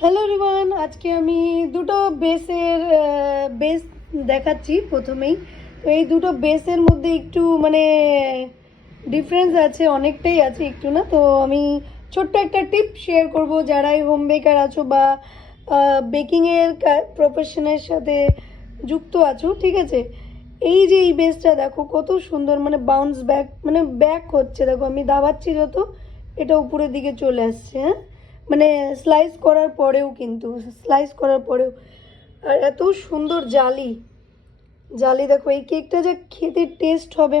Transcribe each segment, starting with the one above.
Hello everyone, আজকে আমি দুটো বেস দেখাচ্ছি প্রথমেই। তো এই দুটো বেসের মধ্যে একটু ডিফারেন্স আছে, অনেকটাই আছে, একটু না। তো আমি ছোট্ট একটা টিপ শেয়ার করব যারাই হোম বেকার আছো বা বেকিংয়ের প্রফেশনের সাথে যুক্ত আছো, ঠিক আছে। এই যে এই বেসটা দেখো কত সুন্দর, বাউন্স ব্যাক, ব্যাক হচ্ছে, দেখো আমি দাবাচ্ছি যত এটা উপরের দিকে চলে আসছে, হ্যাঁ, স্লাইস করার পরেও, কিন্তু স্লাইস করার পরেও। আর এত সুন্দর জালি জালি, দেখো এই কেকটা যে খেতে টেস্ট হবে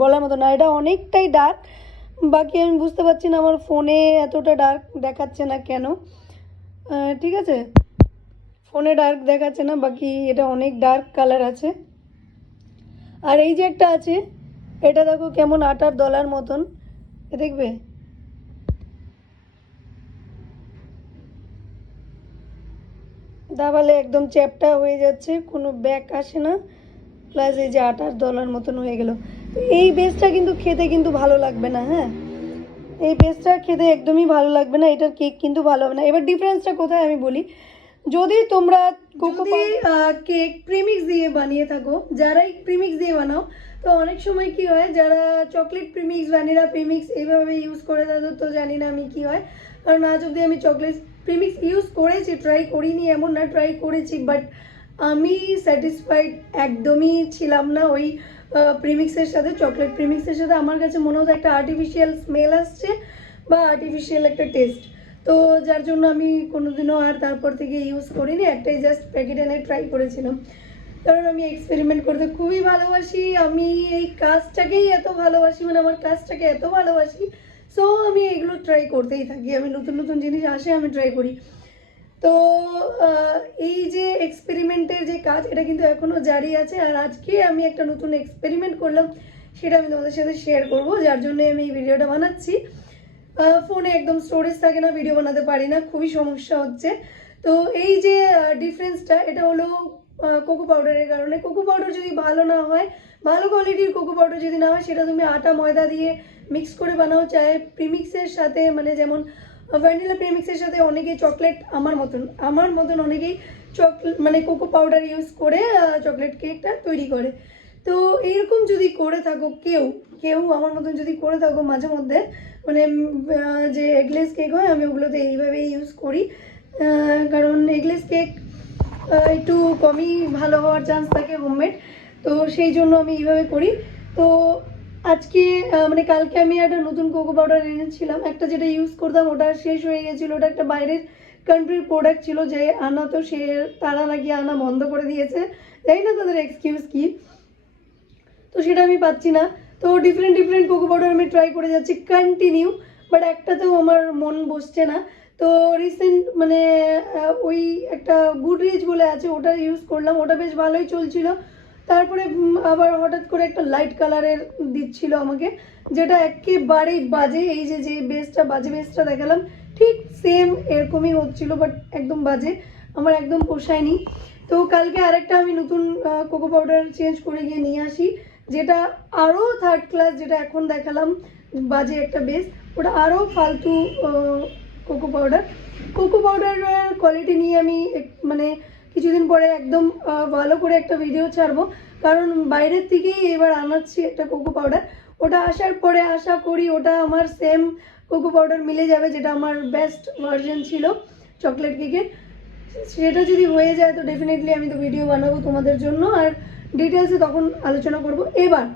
বলার মতো না। এটা অনেকটাই ডার্ক, বাকি আমি বুঝতে পারছি না আমার ফোনে এতটা ডার্ক দেখাচ্ছে না কেন। ঠিক আছে, ফোনে ডার্ক দেখাচ্ছে না, বাকি এটা অনেক ডার্ক কালার আছে। আর এই যে একটা আছে, এটা দেখো কেমন আটার দলার মতন, দেখবে দাবালে একদম চ্যাপটা হয়ে যাচ্ছে, কোনো ব্যাক আসে না, প্লাস এই যে আটার দলার মতন হয়ে গেল। এই বেসটা কিন্তু খেতে কিন্তু ভালো লাগবে না, হ্যাঁ, এই বেসটা খেতে একদমই ভালো লাগবে না, এটার কেক কিন্তু ভালো হবে না। এবার ডিফারেন্সটা কোথায় আমি বলি, যদি তোমরা কেক প্রিমিক্স দিয়ে বানিয়ে থাকো, যারাই প্রিমিক্স দিয়ে বানাও, তো অনেক সময় কি হয়, যারা চকলেট প্রিমিক্স, ভ্যানিলা প্রিমিক্স এইভাবে ইউজ করে তাদের তো জানি না আমি কি হয়, কারণ আজ অব্দি আমি চকলেট প্রিমিক্স ইউজ করেছি, ট্রাই করিনি এমন না, ট্রাই করেছি, বাট আমি স্যাটিসফাইড একদমই ছিলাম না ওই প্রিমিক্সের সাথে। চকলেট প্রিমিক্সের সাথে আমার কাছে মনে হতো একটা আর্টিফিশিয়াল স্মেল আসছে বা আর্টিফিশিয়াল একটা টেস্ট। তো যার জন্য আমি কোনোদিনও আর তারপর থেকে ইউজ করিনি, একটাই জাস্ট প্যাকেট এনে ট্রাই করেছিলাম, কারণ আমি এক্সপেরিমেন্ট করতে খুবই ভালোবাসি। আমি এই কাজটাকেই এত ভালোবাসি, আমার কাজটাকে এত ভালোবাসি, সো আমি এগুলো ট্রাই করতেই থাকি। আমি নতুন নতুন জিনিস আসে আমি ট্রাই করি। তো এই যে এক্সপেরিমেন্টের যে কাজ, এটা কিন্তু এখনও জারি আছে। আর আজকে আমি একটা নতুন এক্সপেরিমেন্ট করলাম, সেটা আমি তোমাদের সাথে শেয়ার করব, যার জন্য আমি এই ভিডিওটা বানাচ্ছি। ফোনে একদম স্টোরেজ থাকে না, ভিডিও বানাতে পারি না, খুবই সমস্যা হচ্ছে। তো এই যে ডিফারেন্সটা, এটা হলো কোকো পাউডারের কারণে। কোকো পাউডার যদি ভালো না হয়, ভালো কোয়ালিটির কোকো পাউডার যদি না হয়, সেটা তুমি আটা ময়দা দিয়ে মিক্স করে বানাও, চাहे প্রিমিক্সের সাথে, যেমন ভ্যানিলা প্রিমিক্সের সাথে অনেকেই চকলেট, আমার মতন অনেকেই চকলেট কোকো পাউডার ইউজ করে চকলেট কেকটা তৈরি করে। তো এইরকম যদি করে থাকো কেউ কেউ আমার মতন যদি করে থাকো মাঝে মধ্যে, যে এগলেস কেক হয়, আমি ওগুলোতে এইভাবেই ইউজ করি, কারণ এগলেস কেক একটু কমই ভালো হওয়ার চান্স থাকে হোমমেড, তো সেই জন্য আমি এইভাবে করি। তো আজকে কালকে আমি একটা নতুন কোকো পাউডার এনেছিলাম, একটা যেটা ইউজ করতাম ওটা শেষ হয়ে গেছিলো, ওটা একটা বাইরের কান্ট্রির প্রোডাক্ট ছিল, যে আনা তো তারা নাকি আনা বন্ধ করে দিয়েছে, জানি না তাদের এক্সকিউজ কি, তো সেটা আমি পাচ্ছি না। তো ডিফারেন্ট ডিফারেন্ট কোকো পাউডার আমি ট্রাই করে যাচ্ছি কন্টিনিউ, বাট একটাতেও আমার মন বসছে না। তো রিসেন্ট ওই একটা গুডরিচ বলে আছে, ওটা ইউজ করলাম, ওটা বেশ ভালোই চলছিল। তারপরে আবার হঠাৎ করে একটা লাইট কালারের দিচ্ছিল আমাকে, যেটা একেবারেই বাজে। এই যে যে বাজে বেসটা দেখালাম, ঠিক সেম এরকমই হচ্ছিল, বাট একদম বাজে, আমার একদম পোষায়নি। তো কালকে আরেকটা আমি নতুন কোকো পাউডার চেঞ্জ করে গিয়ে নিয়ে আসি, যেটা আরও থার্ড ক্লাস, যেটা এখন দেখালাম বাজে একটা বেস, ওটা আরও ফালতু কোকো পাউডারের কোয়ালিটি নিয়ে আমি কিছুদিন পরে একদম ভালো করে একটা ভিডিও ছাড়বো, কারণ বাইরের থেকেই এবার আনাচ্ছি একটা কোকো পাউডার। ওটা আসার পরে আশা করি ওটা আমার সেম কোকো পাউডার মিলে যাবে, যেটা আমার বেস্ট ভার্জন ছিল চকলেট কেকের। সেটা যদি হয়ে যায় তো ডেফিনেটলি আমি তো ভিডিও বানাবো তোমাদের জন্য, আর ডিটেলসে তখন আলোচনা করব। এবার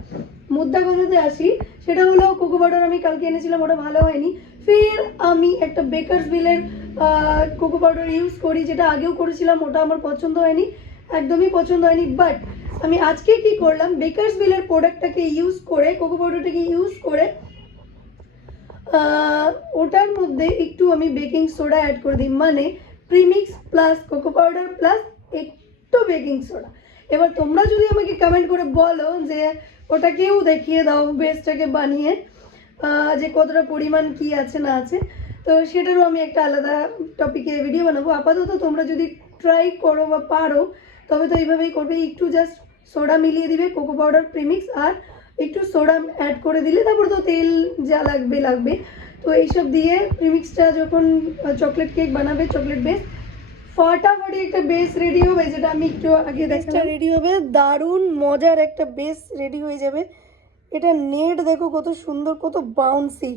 মুদ্রা কথাতে আসি, সেটা হলো কোকো পাউডার আমি কালকে এনেছিলাম, ওটা ভালো হয়নি। ফের আমি একটা বেকারস বিলের কোকো পাউডার ইউজ করি, যেটা আগেও করেছিলাম, ওটা আমার পছন্দ হয়নি, একদমই পছন্দ হয়নি। বাট আমি আজকে কি করলাম, বেকারস বিলের প্রোডাক্টটাকে ইউজ করে, কোকো পাউডারটাকে ইউজ করে ওটার মধ্যে একটু আমি বেকিং সোডা অ্যাড করে দিই, premix plus cocoa powder plus একটু বেকিং সোডা। এবার তোমরা যদি আমাকে কমেন্ট করে বলো যে ওটাকেও দেখিয়ে দাও বেসটাকে বানিয়ে, যে কতটা পরিমাণ কি আছে না আছে, তো সেটারও আমি একটা আলাদা টপিকে ভিডিও বানাবো। আপাতত তোমরা যদি ট্রাই করো বা পারো, তবে তো এইভাবেই করবে, একটু জাস্ট সোডা মিলিয়ে দিবে, কোকো পাউডার প্রিমিক্স আর একটু সোডা অ্যাড করে দিলে, তারপর তো তেল যা লাগবে। তো এইসব দিয়ে প্রিমিক্সটা যখন চকলেট কেক বানাবে, চকলেট বেস, ফাটাফাটি একটা বেস রেডি হবে, যেটা আমি একটু আগে দেখালাম। রেডি হবে, দারুণ মজার একটা বেস রেডি হয়ে যাবে। এটা নেট দেখো কত সুন্দর, কত বাউন্সি।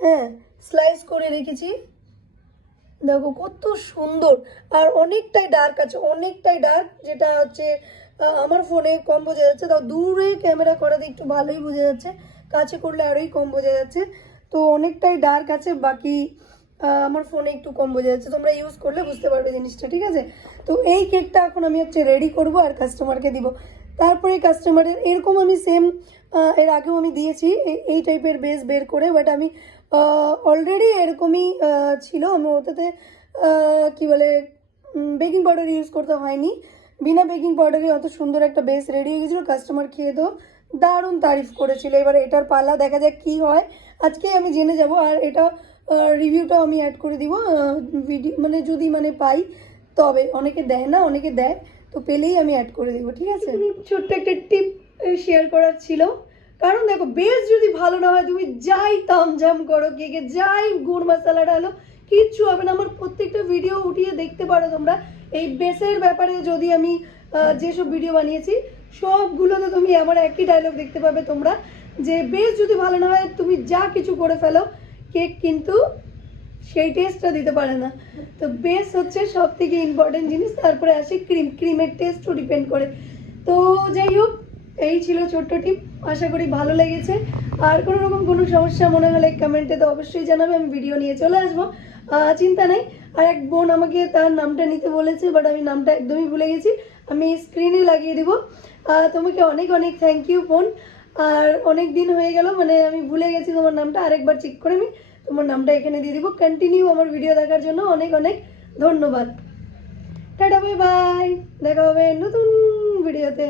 হ্যাঁ, স্লাইস করে রেখেছি, দেখো কত সুন্দর। আর অনেকটাই ডার্ক আছে, অনেকটাই ডার্ক, যেটা হচ্ছে আমার ফোনে কম বোঝা যাচ্ছে। তাও দূরে ক্যামেরা করাতে একটু ভালোই বোঝা যাচ্ছে, কাছে করলে আরোই কম বোঝা যাচ্ছে। তো অনেকটাই ডার্ক আছে, বাকি আমার ফোনে একটু কম বোঝা যাচ্ছে, তোমরা ইউজ করলে বুঝতে পারবে জিনিসটা, ঠিক আছে? তো এই কেকটা এখন আমি হচ্ছে রেডি করব আর কাস্টমারকে দিব। তারপরে কাস্টমারের এরকম আমি সেম এর আগেও আমি দিয়েছি এই টাইপের বেস বের করে, বাট আমি অলরেডি এরকমই ছিল, আমি ওটাতে কী বলে বেকিং পাউডার ইউজ করতে হয়নি। বিনা বেকিং পাউডারে অত সুন্দর একটা বেস রেডি হয়ে গেছিলো, কাস্টমার খেয়ে তো দারুণ তারিফ করেছিল। এবার এটার পালা, দেখা যাক কী হয়, আজকেই আমি জেনে যাব। আর এটা রিভিউটাও আমি অ্যাড করে দিব ভিডিও, মানে যদি মানে পাই তবে, অনেকে দেয় না, অনেকে দেয়, তো পেলেই আমি অ্যাড করে দেবো, ঠিক আছে? ছোট্ট একটা টিপ শেয়ার করার ছিল, কারণ দেখো বেস যদি ভালো না হয়, তুমি যাই তামঝাম করো কেকে, যাই গুড় মশলা ডালো, কিচ্ছু হবে না। আমার প্রত্যেকটা ভিডিও উঠিয়ে দেখতে পারো তোমরা, এই বেসের ব্যাপারে যদি আমি যেসব ভিডিও বানিয়েছি সবগুলোতে তুমি আমার একই ডায়লগ দেখতে পাবে তোমরা, যে বেস যদি ভালো না হয় তুমি যা কিছু করে ফেলো, কেক কিন্তু সেই টেস্টটা দিতে পারে না। তো বেস হচ্ছে সব থেকে ইম্পর্টেন্ট জিনিস, তারপরে আসে ক্রিম, ক্রিমের টেস্টও ডিপেন্ড করে। তো যাই হোক, এই ছিল ছোট্ট টিপ, আশা করি ভালো লেগেছে। আর কোনো রকম কোনো সমস্যা মনে হলে কমেন্টে তো অবশ্যই জানাবে, আমি ভিডিও নিয়ে চলে আসবো, চিন্তা নেই। আর এক বোন আমাকে তার নামটা নিতে বলেছে, বাট আমি নামটা একদমই ভুলে গেছি, আমি স্ক্রিনে লাগিয়ে দেবো। তোমাকে অনেক অনেক থ্যাংক ইউ বোন। আর অনেক দিন হয়ে গেল, মানে আমি ভুলে গেছি তোমার নামটা, আরেকবার চেক করে আমি তোমার নামটা এখানে দিয়ে দিব। কন্টিনিউ আমার ভিডিও দেখার জন্য অনেক অনেক ধন্যবাদ। টাটা, বাই বাই, দেখা হবে নতুন ভিডিওতে।